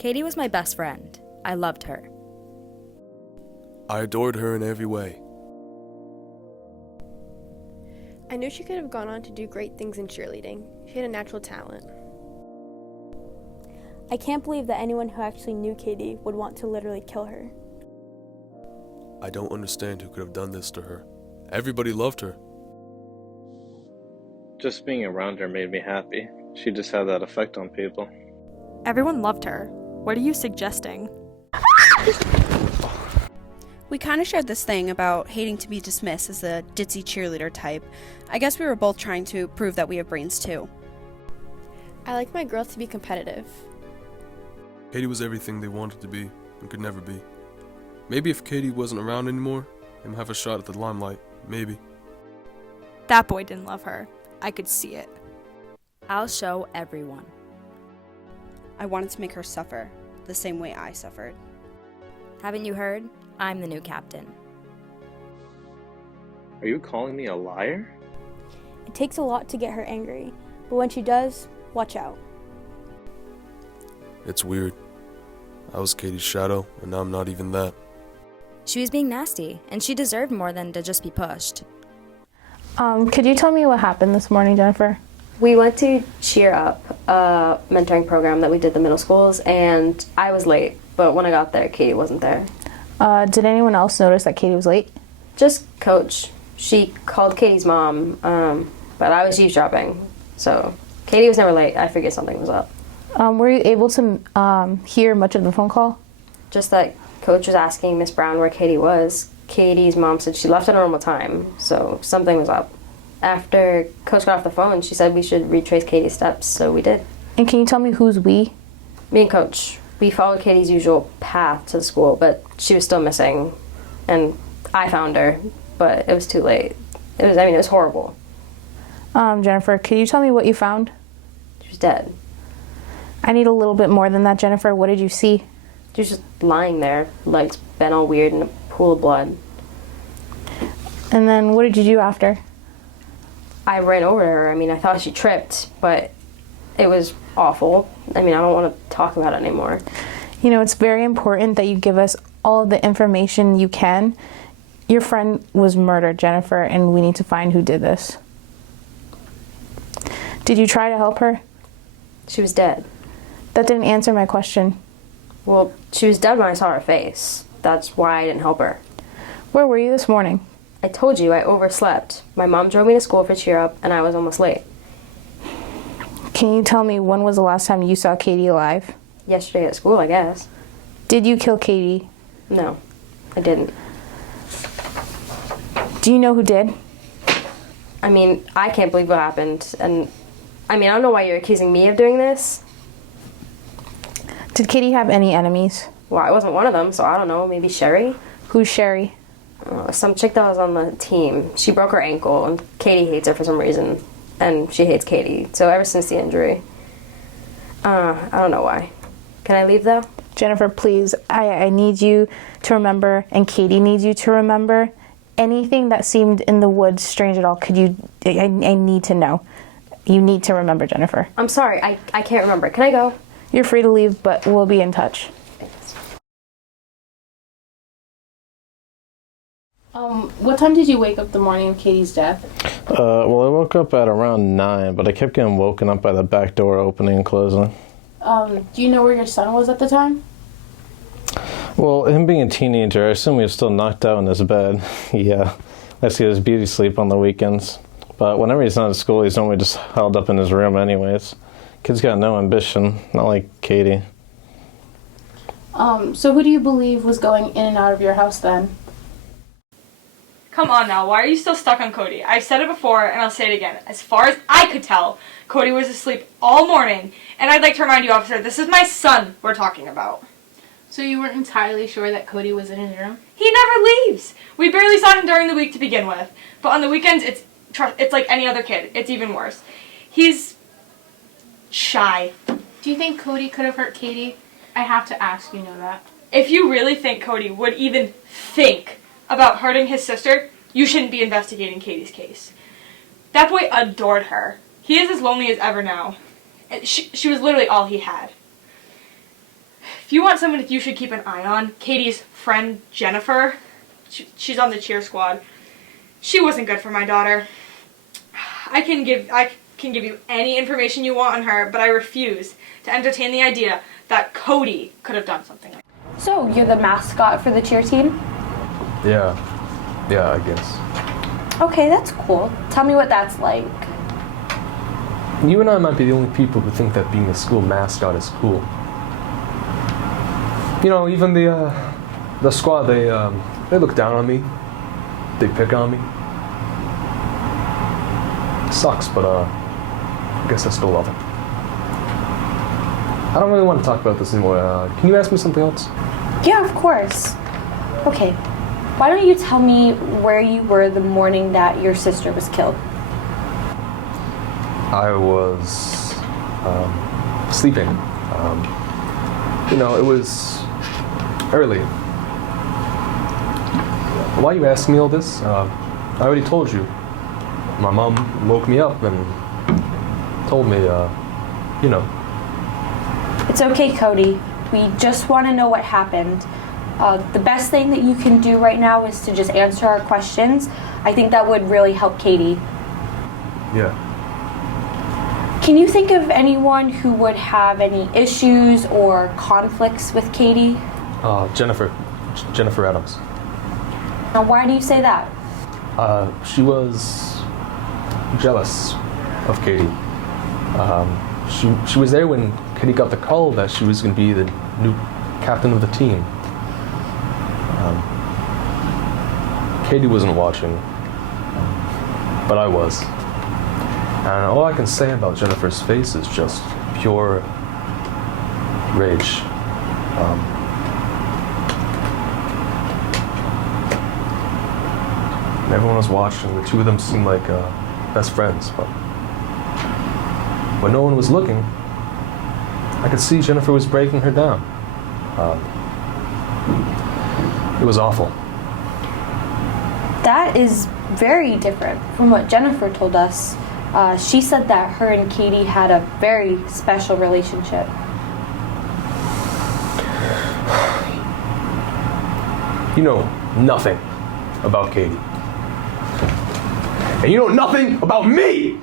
Katie was my best friend. I loved her. I adored her in every way. I knew she could have gone on to do great things in cheerleading. She had a natural talent. I can't believe that anyone who actually knew Katie would want to literally kill her. I don't understand who could have done this to her. Everybody loved her. Just being around her made me happy. She just had that effect on people. Everyone loved her. What are you suggesting? We kind of shared this thing about hating to be dismissed as a ditzy cheerleader type. I guess we were both trying to prove that we have brains too. I like my girls to be competitive. Katie was everything they wanted to be and could never be. Maybe if Katie wasn't around anymore, they might have a shot at the limelight. Maybe. That boy didn't love her. I could see it. I'll show everyone. I wanted to make her suffer, the same way I suffered. Haven't you heard? I'm the new captain. Are you calling me a liar? It takes a lot to get her angry, but when she does, watch out. It's weird. I was Katie's shadow, and now I'm not even that. She was being nasty, and she deserved more than to just be pushed. Could you tell me what happened this morning, Jennifer? We went to Cheer Up, a mentoring program that we did the middle schools, and I was late, but when I got there, Katie wasn't there. Did anyone else notice that Katie was late? Just Coach. She called Katie's mom, but I was eavesdropping, so Katie was never late. I figured something was up. Were you able to hear much of the phone call? Just that Coach was asking Miss Brown where Katie was. Katie's mom said she left at a normal time, so something was up. After Coach got off the phone, she said we should retrace Katie's steps, so we did. And can you tell me who's we? Me and Coach. We followed Katie's usual path to the school, but she was still missing. And I found her, but it was too late. It was horrible. Jennifer, can you tell me what you found? She was dead. I need a little bit more than that, Jennifer. What did you see? She was just lying there, legs bent all weird in a pool of blood. And then what did you do after? I ran over to her. I thought she tripped, but it was awful. I don't want to talk about it anymore. You know, it's very important that you give us all of the information you can. Your friend was murdered, Jennifer, and we need to find who did this. Did you try to help her? She was dead. That didn't answer my question. Well, she was dead when I saw her face. That's why I didn't help her. Where were you this morning? I told you I overslept. My mom drove me to school for Cheer Up, and I was almost late. Can you tell me when was the last time you saw Katie alive? Yesterday at school, I guess. Did you kill Katie? No, I didn't. Do you know who did? I can't believe what happened, and I don't know why you're accusing me of doing this. Did Katie have any enemies? Well, I wasn't one of them, so I don't know. Maybe Sherry? Who's Sherry? Some chick that was on the team. She broke her ankle, and Katie hates her for some reason. And she hates Katie. So ever since the injury. I don't know why. Can I leave, though? Jennifer, please. I need you to remember, and Katie needs you to remember. Anything that seemed in the woods strange at all, I need to know. You need to remember, Jennifer. I'm sorry. I can't remember. Can I go? You're free to leave, but we'll be in touch. What time did you wake up the morning of Katie's death? Well, I woke up at around 9, but I kept getting woken up by the back door opening and closing. Do you know where your son was at the time? Well, him being a teenager, I assume he was still knocked out in his bed. Yeah, unless he has beauty sleep on the weekends. But whenever he's not at school, he's normally just held up in his room anyways. Kid's got no ambition, not like Katie. So who do you believe was going in and out of your house then? Come on now, why are you still stuck on Cody? I've said it before, and I'll say it again. As far as I could tell, Cody was asleep all morning, and I'd like to remind you, officer, this is my son we're talking about. So you weren't entirely sure that Cody was in his room? He never leaves! We barely saw him during the week to begin with, but on the weekends, it's like any other kid. It's even worse. He's shy. Do you think Cody could have hurt Katie? I have to ask, you know that. If you really think Cody would even think about hurting his sister, you shouldn't be investigating Katie's case. That boy adored her. He is as lonely as ever now. She was literally all he had. If you want someone you should keep an eye on, Katie's friend Jennifer, she's on the cheer squad. She wasn't good for my daughter. I can give you any information you want on her, but I refuse to entertain the idea that Cody could have done something like that. So, you're the mascot for the cheer team? Yeah, I guess. Okay, that's cool. Tell me what that's like. You and I might be the only people who think that being a school mascot is cool. You know, even the squad, they look down on me. They pick on me. It sucks, but I guess I still love it. I don't really want to talk about this anymore. Can you ask me something else? Yeah, of course. Okay, why don't you tell me where you were the morning that your sister was killed? I was sleeping. You know, it was early. Why are you asking me all this? I already told you. My mom woke me up and told me, you know. It's okay, Cody. We just want to know what happened. The best thing that you can do right now is to just answer our questions. I think that would really help Katie. Yeah. Can you think of anyone who would have any issues or conflicts with Katie? Jennifer Adams. Now, why do you say that? She was jealous of Katie. She was there when Katie got the call that she was going to be the new captain of the team. Katie wasn't watching, but I was. And all I can say about Jennifer's face is just pure rage. And everyone was watching. The two of them seemed like best friends, but when no one was looking, I could see Jennifer was breaking her down. It was awful. That is very different from what Jennifer told us. She said that her and Katie had a very special relationship. You know nothing about Katie. And you know nothing about me!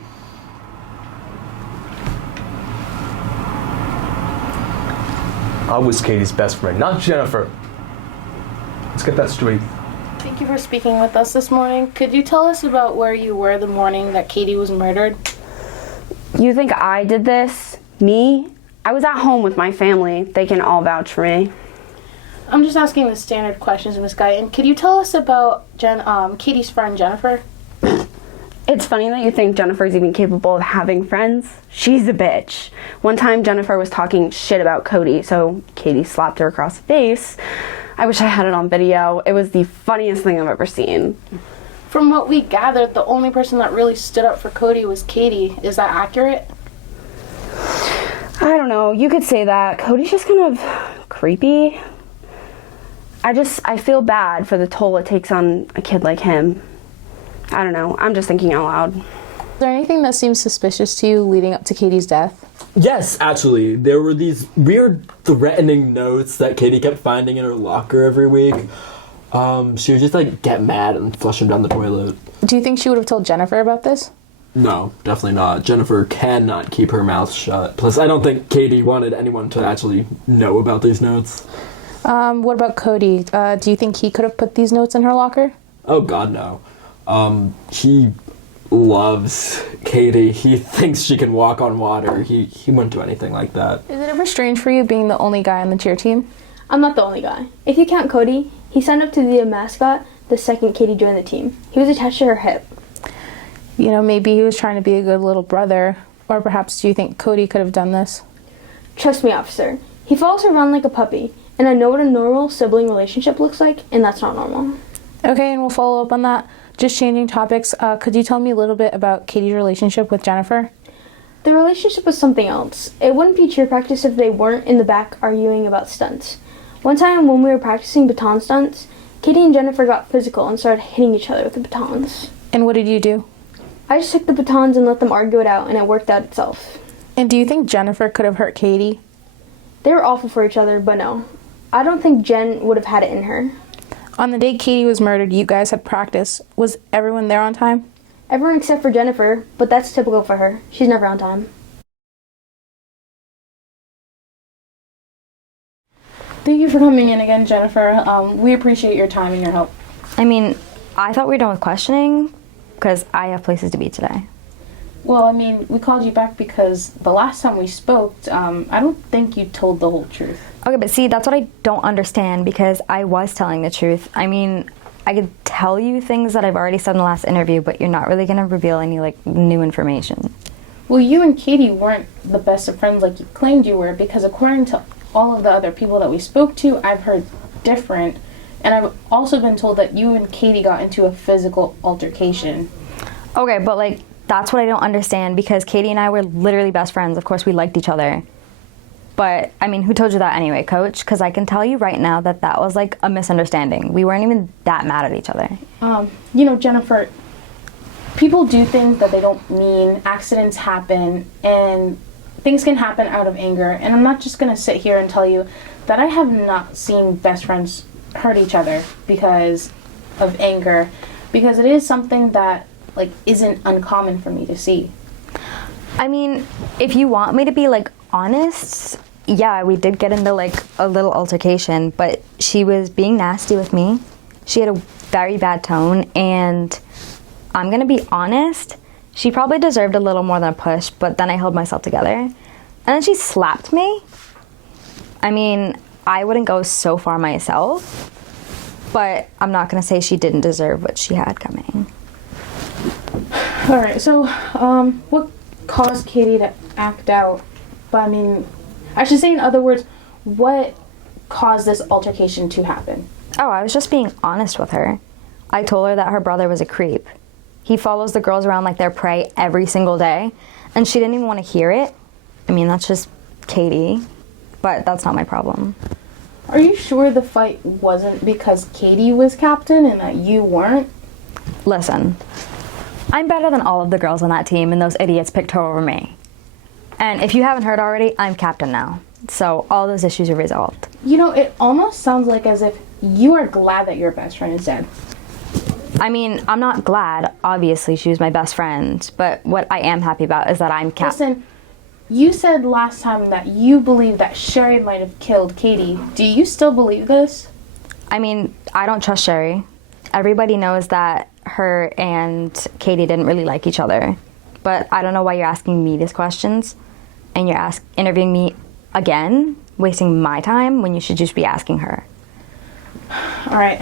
I was Katie's best friend, not Jennifer. Let's get that straight. Thank you for speaking with us this morning. Could you tell us about where you were the morning that Katie was murdered? You think I did this? Me? I was at home with my family. They can all vouch for me. I'm just asking the standard questions, Miss Guyton. Could you tell us about Katie's friend, Jennifer? It's funny that you think Jennifer's even capable of having friends. She's a bitch. One time Jennifer was talking shit about Cody, so Katie slapped her across the face. I wish I had it on video. It was the funniest thing I've ever seen. From what we gathered, the only person that really stood up for Cody was Katie. Is that accurate? I don't know. You could say that. Cody's just kind of creepy. I feel bad for the toll it takes on a kid like him. I don't know. I'm just thinking out loud. Is there anything that seems suspicious to you leading up to Katie's death? Yes, actually. There were these weird threatening notes that Katie kept finding in her locker every week. She would just, get mad and flush them down the toilet. Do you think she would have told Jennifer about this? No, definitely not. Jennifer cannot keep her mouth shut. Plus, I don't think Katie wanted anyone to actually know about these notes. What about Cody? Do you think he could have put these notes in her locker? Oh, God, no. He loves Katie. He thinks she can walk on water. He wouldn't do anything like that. Is it ever strange for you being the only guy on the cheer team? I'm not the only guy. If you count Cody, he signed up to be a mascot the second Katie joined the team. He was attached to her hip. You know, maybe he was trying to be a good little brother. Or perhaps do you think Cody could have done this? Trust me, officer. He follows her around like a puppy. And I know what a normal sibling relationship looks like, and that's not normal. Okay, and we'll follow up on that. Just changing topics, could you tell me a little bit about Katie's relationship with Jennifer? The relationship was something else. It wouldn't be cheer practice if they weren't in the back arguing about stunts. One time when we were practicing baton stunts, Katie and Jennifer got physical and started hitting each other with the batons. And what did you do? I just took the batons and let them argue it out, and it worked out itself. And do you think Jennifer could have hurt Katie? They were awful for each other, but no. I don't think Jen would have had it in her. On the day Katie was murdered, you guys had practice. Was everyone there on time? Everyone except for Jennifer, but that's typical for her. She's never on time. Thank you for coming in again, Jennifer. We appreciate your time and your help. I mean, I thought we were done with questioning because I have places to be today. Well, I mean, we called you back because the last time we spoke, I don't think you told the whole truth. Okay, but see, that's what I don't understand because I was telling the truth. I mean, I could tell you things that I've already said in the last interview, but you're not really going to reveal any, new information. Well, you and Katie weren't the best of friends like you claimed you were, because according to all of the other people that we spoke to, I've heard different. And I've also been told that you and Katie got into a physical altercation. Okay, but, that's what I don't understand because Katie and I were literally best friends. Of course, we liked each other. But, I mean, who told you that anyway, Coach? Because I can tell you right now that was, a misunderstanding. We weren't even that mad at each other. Jennifer, people do things that they don't mean. Accidents happen, and things can happen out of anger. And I'm not just going to sit here and tell you that I have not seen best friends hurt each other because of anger. Because it is something that, isn't uncommon for me to see. I mean, if you want me to be, honest, yeah, we did get into, a little altercation, but she was being nasty with me. She had a very bad tone, and I'm gonna be honest, she probably deserved a little more than a push, but then I held myself together. And then she slapped me. I mean, I wouldn't go so far myself, but I'm not gonna say she didn't deserve what she had coming. Alright, so, what caused Katie to act out? But I mean, I should say in other words, what caused this altercation to happen? Oh, I was just being honest with her. I told her that her brother was a creep. He follows the girls around like their prey every single day, and she didn't even want to hear it. I mean, that's just Katie, but that's not my problem. Are you sure the fight wasn't because Katie was captain and that you weren't? Listen, I'm better than all of the girls on that team, and those idiots picked her over me. And if you haven't heard already, I'm captain now. So all those issues are resolved. It almost sounds like as if you are glad that your best friend is dead. I mean, I'm not glad. Obviously, she was my best friend. But what I am happy about is that I'm captain. Listen, you said last time that you believe that Sherry might have killed Katie. Do you still believe this? I mean, I don't trust Sherry. Everybody knows that her and Katie didn't really like each other. But I don't know why you're asking me these questions. And you're interviewing me again, wasting my time when you should just be asking her. Alright,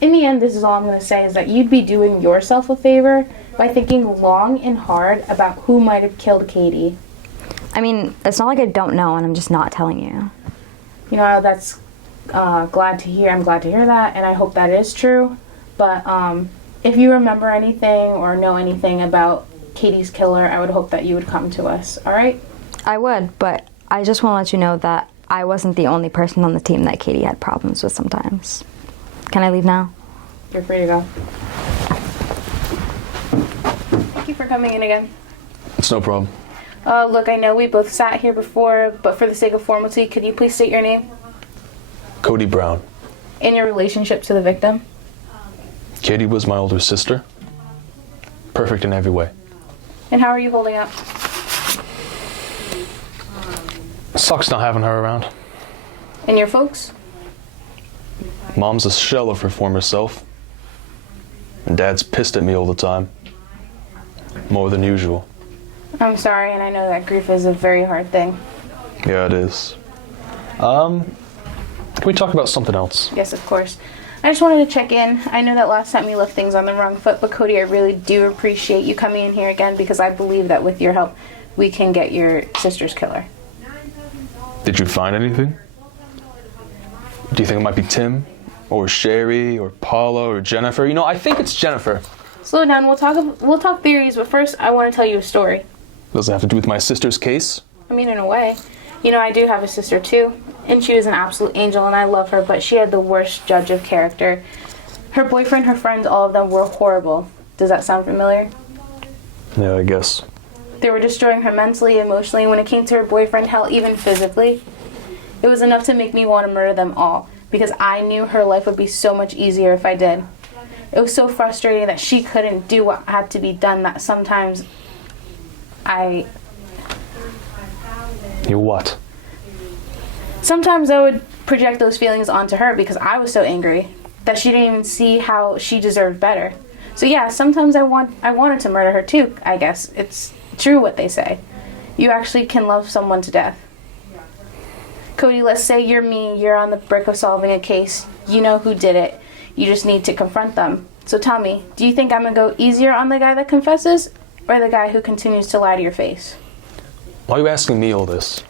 in the end, this is all I'm going to say is that you'd be doing yourself a favor by thinking long and hard about who might have killed Katie. I mean, it's not like I don't know and I'm just not telling you. That's glad to hear. I'm glad to hear that, and I hope that is true. But if you remember anything or know anything about Katie's killer, I would hope that you would come to us, alright? I would, but I just want to let you know that I wasn't the only person on the team that Katie had problems with sometimes. Can I leave now? You're free to go. Thank you for coming in again. It's no problem. Look, I know we both sat here before, but for the sake of formality, could you please state your name? Cody Brown. And your relationship to the victim? Katie was my older sister. Perfect in every way. And how are you holding up? Sucks not having her around. And your folks? Mom's a shell of her former self. And Dad's pissed at me all the time. More than usual. I'm sorry, and I know that grief is a very hard thing. Yeah, it is. Can we talk about something else? Yes, of course. I just wanted to check in. I know that last time you left things on the wrong foot, but Cody, I really do appreciate you coming in here again because I believe that with your help, we can get your sister's killer. Did you find anything? Do you think it might be Tim? Or Sherry? Or Paula? Or Jennifer? I think it's Jennifer. Slow down. We'll talk theories, but first I want to tell you a story. Does it have to do with my sister's case? I mean, in a way. I do have a sister too, and she was an absolute angel, and I love her, but she had the worst judge of character. Her boyfriend, her friends, all of them were horrible. Does that sound familiar? Yeah, I guess. They were destroying her mentally, emotionally. When it came to her boyfriend, hell, even physically. It was enough to make me want to murder them all, because I knew her life would be so much easier if I did. It was so frustrating that she couldn't do what had to be done that sometimes You what? Sometimes I would project those feelings onto her because I was so angry that she didn't even see how she deserved better. So yeah, sometimes I wanted to murder her too, I guess. It's true what they say. You actually can love someone to death. Cody, let's say you're me, you're on the brink of solving a case. You know who did it. You just need to confront them. So tell me, do you think I'm gonna go easier on the guy that confesses or the guy who continues to lie to your face? Why are you asking me all this?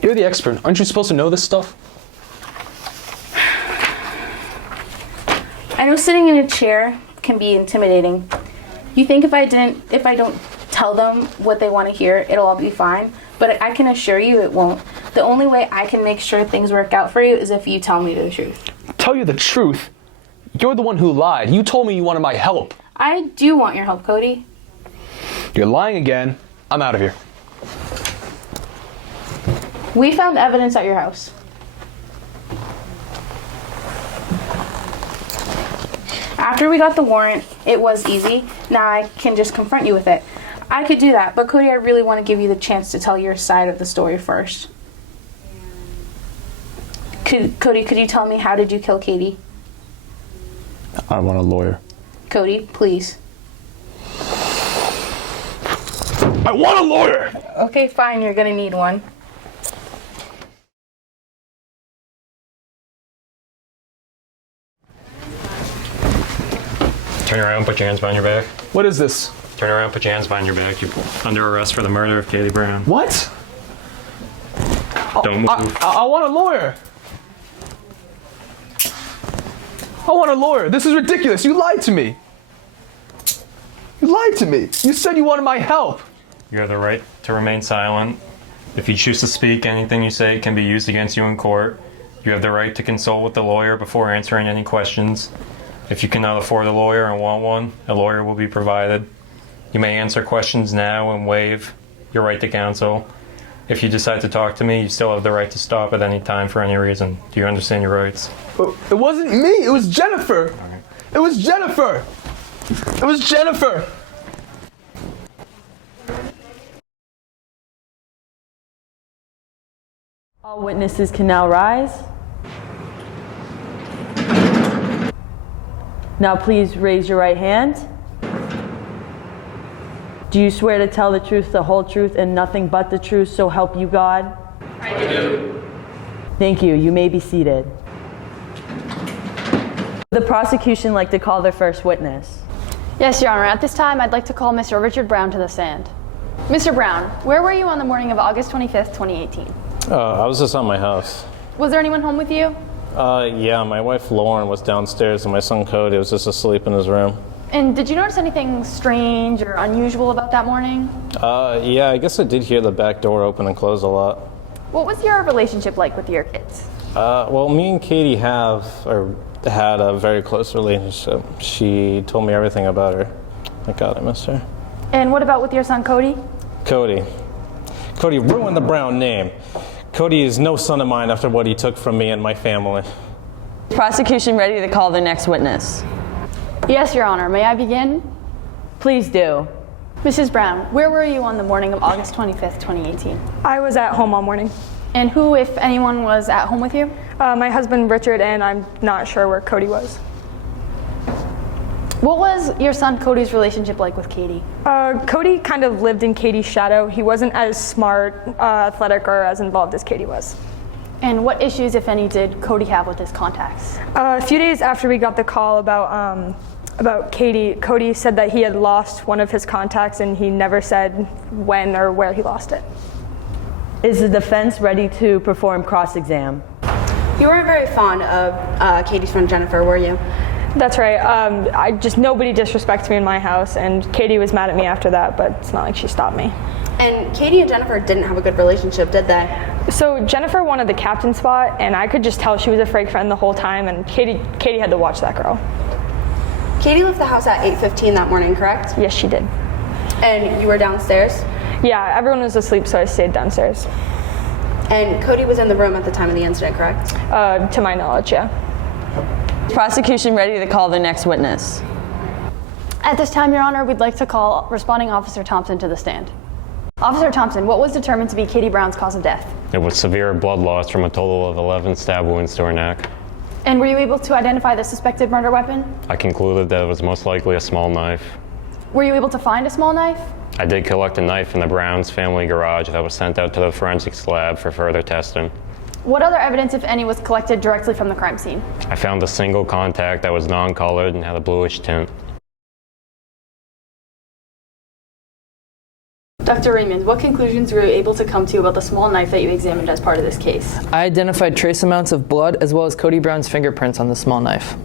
You're the expert. Aren't you supposed to know this stuff? I know sitting in a chair can be intimidating. You think if I don't tell them what they want to hear, it'll all be fine, but I can assure you it won't. The only way I can make sure things work out for you is if you tell me the truth. Tell you the truth? You're the one who lied. You told me you wanted my help. I do want your help, Cody. You're lying again. I'm out of here. We found evidence at your house. After we got the warrant, it was easy. Now I can just confront you with it. I could do that, but Cody, I really want to give you the chance to tell your side of the story first. Cody, could you tell me, how did you kill Katie? I want a lawyer. Cody, please. I want a lawyer! Okay, fine, you're gonna need one. Turn around, put your hands behind your back. What is this? Turn around, put your hands behind your back. You're under arrest for the murder of Katie Brown. What? Don't move. I want a lawyer. I want a lawyer. This is ridiculous. You lied to me. You lied to me. You said you wanted my help. You have the right to remain silent. If you choose to speak, anything you say can be used against you in court. You have the right to consult with the lawyer before answering any questions. If you cannot afford a lawyer and want one, a lawyer will be provided. You may answer questions now and waive your right to counsel. If you decide to talk to me, you still have the right to stop at any time for any reason. Do you understand your rights? It wasn't me. It was Jennifer. It was Jennifer. It was Jennifer. All witnesses can now rise. Now please raise your right hand. Do you swear to tell the truth, the whole truth, and nothing but the truth, so help you God? I do. Thank you. You may be seated. Would the prosecution like to call their first witness? Yes, Your Honor. At this time, I'd like to call Mr. Richard Brown to the stand. Mr. Brown, where were you on the morning of August 25th, 2018? I was just at my house. Was there anyone home with you? Yeah, my wife Lauren was downstairs and my son Cody was just asleep in his room. And did you notice anything strange or unusual about that morning? Yeah, I guess I did hear the back door open and close a lot. What was your relationship like with your kids? Well, me and Katie had a very close relationship. She told me everything about her. Thank God I missed her. And what about with your son Cody? Cody ruined the Brown name. Cody is no son of mine after what he took from me and my family. Prosecution ready to call their next witness? Yes, Your Honor. May I begin? Please do. Mrs. Brown, where were you on the morning of August 25th, 2018? I was at home all morning. And who, if anyone, was at home with you? My husband, Richard, and I'm not sure where Cody was. What was your son Cody's relationship like with Katie? Cody kind of lived in Katie's shadow. He wasn't as smart, athletic, or as involved as Katie was. And what issues, if any, did Cody have with his contacts? A few days after we got the call about Katie, Cody said that he had lost one of his contacts and he never said when or where he lost it. Is the defense ready to perform cross-exam? You weren't very fond of Katie's friend Jennifer, were you? That's right. Nobody disrespects me in my house, and Katie was mad at me after that, but it's not like she stopped me. And Katie and Jennifer didn't have a good relationship, did they? So Jennifer wanted the captain spot, and I could just tell she was a fake friend the whole time, and Katie had to watch that girl. Katie left the house at 8:15 that morning, correct? Yes, she did. And you were downstairs? Yeah, everyone was asleep, so I stayed downstairs. And Cody was in the room at the time of the incident, correct? To my knowledge, yeah. Prosecution ready to call the next witness. At this time, Your Honor, we'd like to call Responding Officer Thompson to the stand. Officer Thompson, what was determined to be Katie Brown's cause of death? It was severe blood loss from a total of 11 stab wounds to her neck. And were you able to identify the suspected murder weapon? I concluded that it was most likely a small knife. Were you able to find a small knife? I did collect a knife in the Browns family garage that was sent out to the forensics lab for further testing. What other evidence, if any, was collected directly from the crime scene? I found a single contact that was non-colored and had a bluish tint. Dr. Raymond, what conclusions were you able to come to about the small knife that you examined as part of this case? I identified trace amounts of blood as well as Cody Brown's fingerprints on the small knife.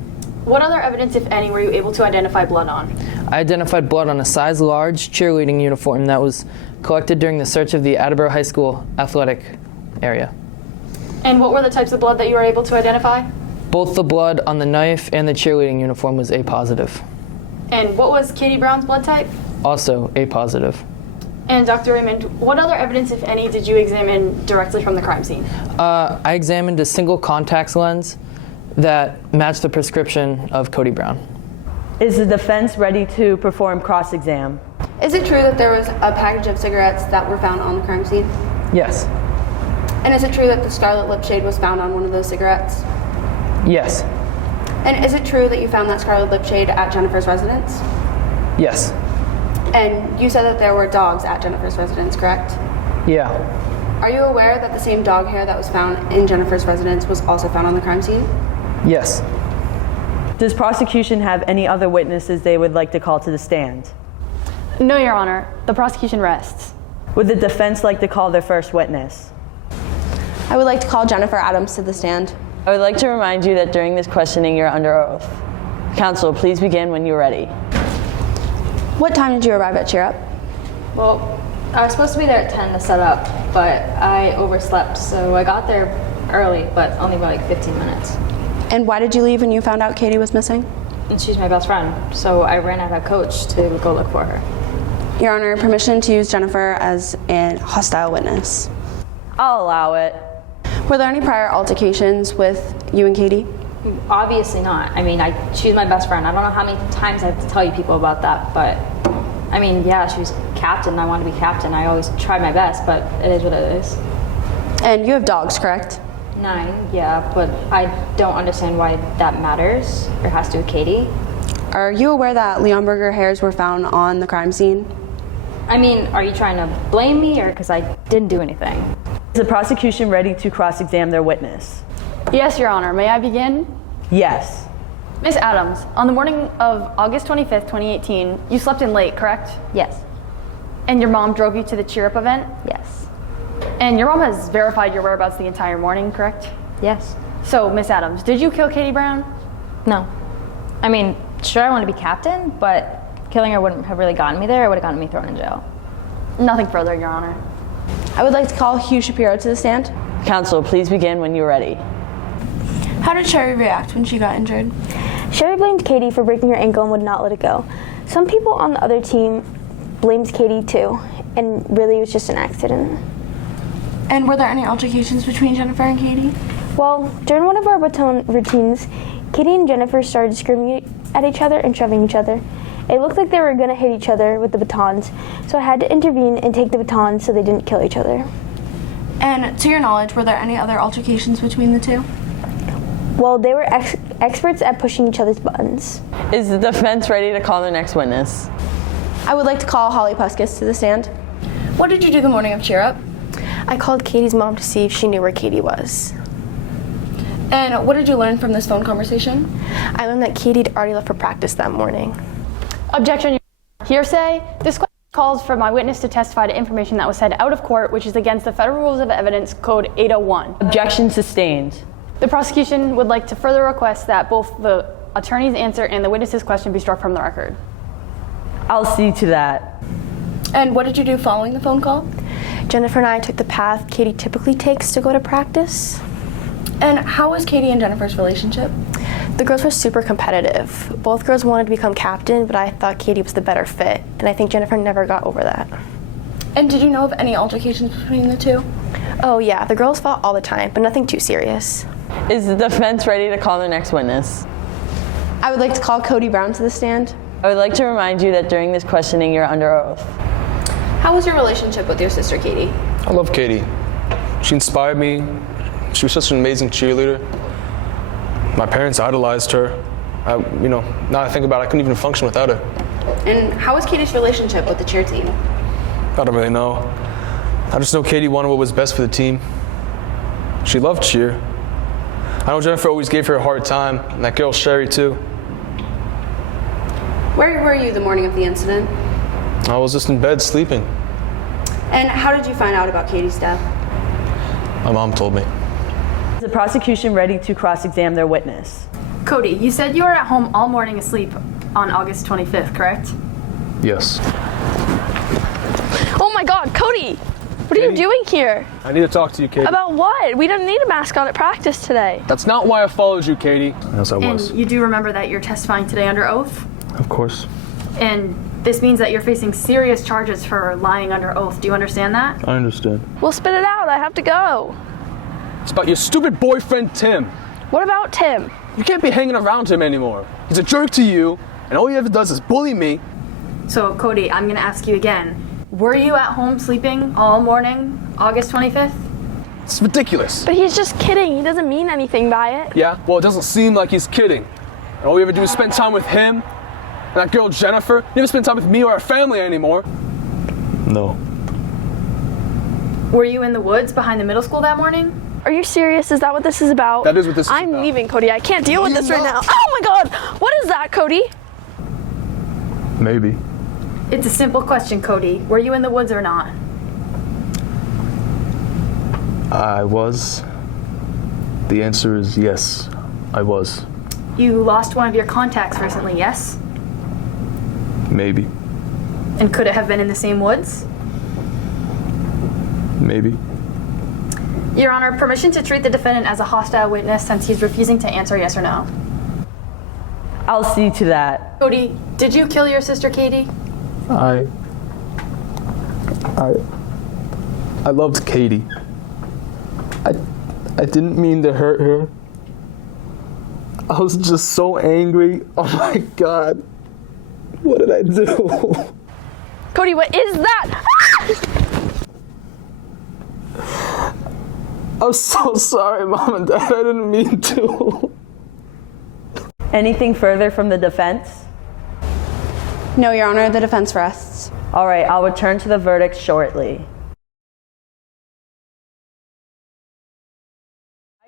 What other evidence, if any, were you able to identify blood on? I identified blood on a size large cheerleading uniform that was collected during the search of the Attleboro High School athletic area. And what were the types of blood that you were able to identify? Both the blood on the knife and the cheerleading uniform was A positive. And what was Katie Brown's blood type? Also A positive. And Dr. Raymond, what other evidence, if any, did you examine directly from the crime scene? I examined a single contacts lens that matched the prescription of Cody Brown. Is the defense ready to perform cross-exam? Is it true that there was a package of cigarettes that were found on the crime scene? Yes. And is it true that the scarlet lip shade was found on one of those cigarettes? Yes. And is it true that you found that scarlet lip shade at Jennifer's residence? Yes. And you said that there were dogs at Jennifer's residence, correct? Yeah. Are you aware that the same dog hair that was found in Jennifer's residence was also found on the crime scene? Yes. Does prosecution have any other witnesses they would like to call to the stand? No, Your Honor. The prosecution rests. Would the defense like to call their first witness? I would like to call Jennifer Adams to the stand. I would like to remind you that during this questioning you're under oath. Counsel, please begin when you're ready. What time did you arrive at Cheer Up? Well, I was supposed to be there at 10 to set up, but I overslept, so I got there early, but only by like 15 minutes. And why did you leave when you found out Katie was missing? And she's my best friend, so I ran out of coach to go look for her. Your Honor, permission to use Jennifer as a hostile witness. I'll allow it. Were there any prior altercations with you and Katie? Obviously not. I mean, she's my best friend. I don't know how many times I have to tell you people about that, but I mean, yeah, she was captain. I wanted to be captain. I always tried my best, but it is what it is. And you have dogs, correct? 9, yeah, but I don't understand why that matters or has to do with Katie. Are you aware that Leon Berger hairs were found on the crime scene? I mean, are you trying to blame me or because I didn't do anything? Is the prosecution ready to cross-examine their witness? Yes, Your Honor. May I begin? Yes. Miss Adams, on the morning of August 25th, 2018, you slept in late, correct? Yes. And your mom drove you to the Cheer Up event? Yes. And your mom has verified your whereabouts the entire morning, correct? Yes. So, Miss Adams, did you kill Katie Brown? No. I mean, sure, I want to be captain, but killing her wouldn't have really gotten me there. It would have gotten me thrown in jail. Nothing further, Your Honor. I would like to call Hugh Shapiro to the stand. Counsel, please begin when you're ready. How did Sherry react when she got injured? Sherry blamed Katie for breaking her ankle and would not let it go. Some people on the other team blamed Katie too, and really it was just an accident. And were there any altercations between Jennifer and Katie? Well, during one of our baton routines, Katie and Jennifer started screaming at each other and shoving each other. It looked like they were going to hit each other with the batons, so I had to intervene and take the batons so they didn't kill each other. And to your knowledge, were there any other altercations between the two? Well, they were experts at pushing each other's buttons. Is the defense ready to call their next witness? I would like to call Holly Puskis to the stand. What did you do the morning of Cheer Up? I called Katie's mom to see if she knew where Katie was. And what did you learn from this phone conversation? I learned that Katie had already left for practice that morning. Objection. Hearsay. This question calls for my witness to testify to information that was said out of court, which is against the Federal Rules of Evidence Code 801. Objection sustained. The prosecution would like to further request that both the attorney's answer and the witness's question be struck from the record. I'll see to that. And what did you do following the phone call? Jennifer and I took the path Katie typically takes to go to practice. And how was Katie and Jennifer's relationship? The girls were super competitive. Both girls wanted to become captain, but I thought Katie was the better fit, and I think Jennifer never got over that. And did you know of any altercations between the two? Oh yeah, the girls fought all the time, but nothing too serious. Is the defense ready to call their next witness? I would like to call Cody Brown to the stand. I would like to remind you that during this questioning you're under oath. How was your relationship with your sister Katie? I love Katie. She inspired me. She was such an amazing cheerleader. My parents idolized her. Now I think about it, I couldn't even function without her. And how was Katie's relationship with the cheer team? I don't really know. I just know Katie wanted what was best for the team. She loved cheer. I know Jennifer always gave her a hard time, and that girl Sherry too. Where were you the morning of the incident? I was just in bed sleeping. And how did you find out about Katie's death? My mom told me. Is the prosecution ready to cross-examine their witness? Cody, you said you were at home all morning asleep on August 25th, correct? Yes. Oh my God, Cody! What are you doing here? I need to talk to you, Katie. About what? We don't need a mascot at practice today. That's not why I followed you, Katie. Yes, I was. And you do remember that you're testifying today under oath? Of course. And this means that you're facing serious charges for lying under oath. Do you understand that? I understand. Well, spit it out. I have to go. It's about your stupid boyfriend, Tim. What about Tim? You can't be hanging around him anymore. He's a jerk to you, and all he ever does is bully me. So, Cody, I'm going to ask you again. Were you at home sleeping all morning, August 25th? It's ridiculous. But he's just kidding. He doesn't mean anything by it. Yeah? Well, it doesn't seem like he's kidding. And all we ever do is spend time with him and that girl Jennifer. You never spend time with me or our family anymore. No. Were you in the woods behind the middle school that morning? Are you serious? Is that what this is about? That is what this is I'm about. leaving, Cody. I can't deal with this right now. Oh my God! What is that, Cody? Maybe. It's a simple question, Cody. Were you in the woods or not? I was. The answer is yes, I was. You lost one of your contacts recently, yes? Maybe. And could it have been in the same woods? Maybe. Your Honor, permission to treat the defendant as a hostile witness since he's refusing to answer yes or no. I'll see to that. Cody, did you kill your sister Katie? I loved Katie. I didn't mean to hurt her. I was just so angry. Oh my God. What did I do? Cody, what is that? I'm so sorry, Mom and Dad. I didn't mean to. Anything further from the defense? No, Your Honor, the defense rests. All right, I'll return to the verdict shortly.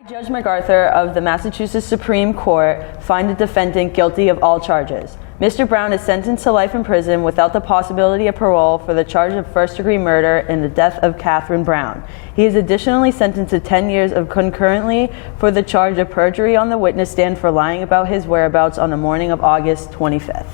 I, Judge MacArthur of the Massachusetts Supreme Court, find the defendant guilty of all charges. Mr. Brown is sentenced to life in prison without the possibility of parole for the charge of first-degree murder in the death of Catherine Brown. He is additionally sentenced to 10 years of concurrently for the charge of perjury on the witness stand for lying about his whereabouts on the morning of August 25th.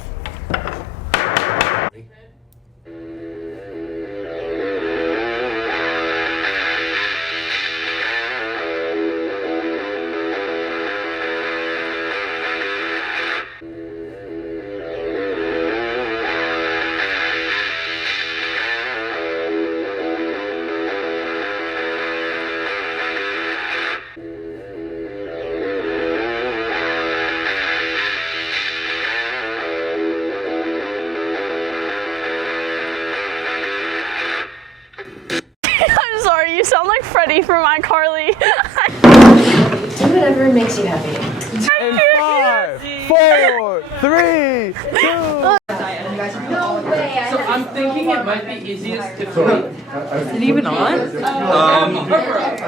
I'm sorry, you sound like Freddie from iCarly. Do whatever makes you happy. In 5, 4, 3, 2. No way. So I'm thinking it might be easiest to film. Is it even on?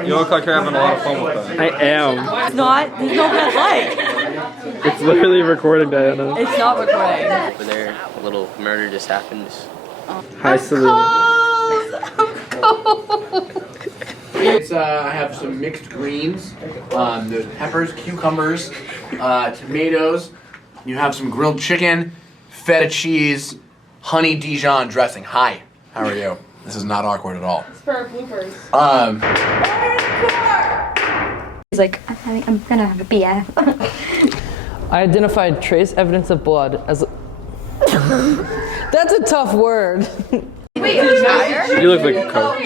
You look like you're having a lot of fun with that. I am. It's not. There's no red light. It's literally recording, Diana. It's not recording. Over there, a little murder just happened. Hi, Selena. It's I have some mixed greens, there's peppers, cucumbers, tomatoes. You have some grilled chicken, feta cheese, honey Dijon dressing. Hi, how are you? This is not awkward at all. It's for our bloopers. He's like, I'm gonna have a BF. I identified trace evidence of blood as. That's a tough word. You look like a coach.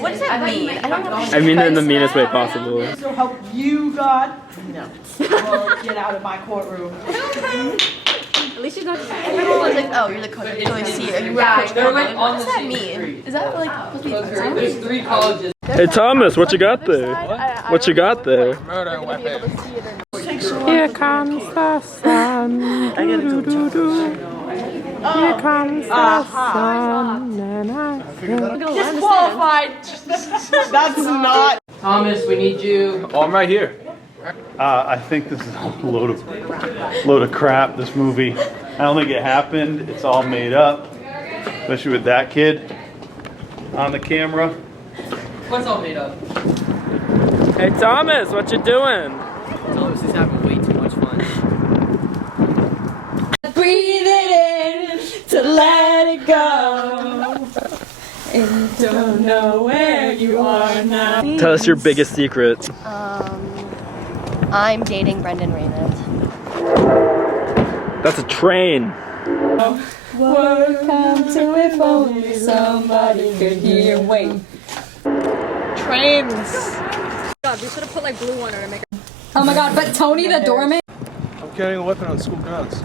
What does that mean? I don't know. I mean it in the meanest way possible. So help you, God? No. Well, get out of my courtroom. At least she's not. Everyone was like, "Oh, you're the coach. I didn't really see it." Right. They're like What on does the that same mean? street. Is that like supposed to be fun? There's 3 colleges. Hey Thomas, what you got there? What you got there? Murder weapon. Here comes the sun. Here comes the sun. And I Disqualified. That's not. Thomas, we need you. Oh, I'm right here. I think this is a load of crap, this movie. I don't think it happened. It's all made up. Especially with that kid on the camera. What's all made up? Hey Thomas, what you doing? Thomas is having way too much fun. breathe it in to let it go. And don't know where you are now. Tell us your biggest secret. I'm dating Brendan Raymond. That's a train. What come to if only somebody could hear. Wait. Trains. God, we should have put like blue on her to make her. Oh my god, but Tony the doorman. I'm carrying a weapon on school grounds.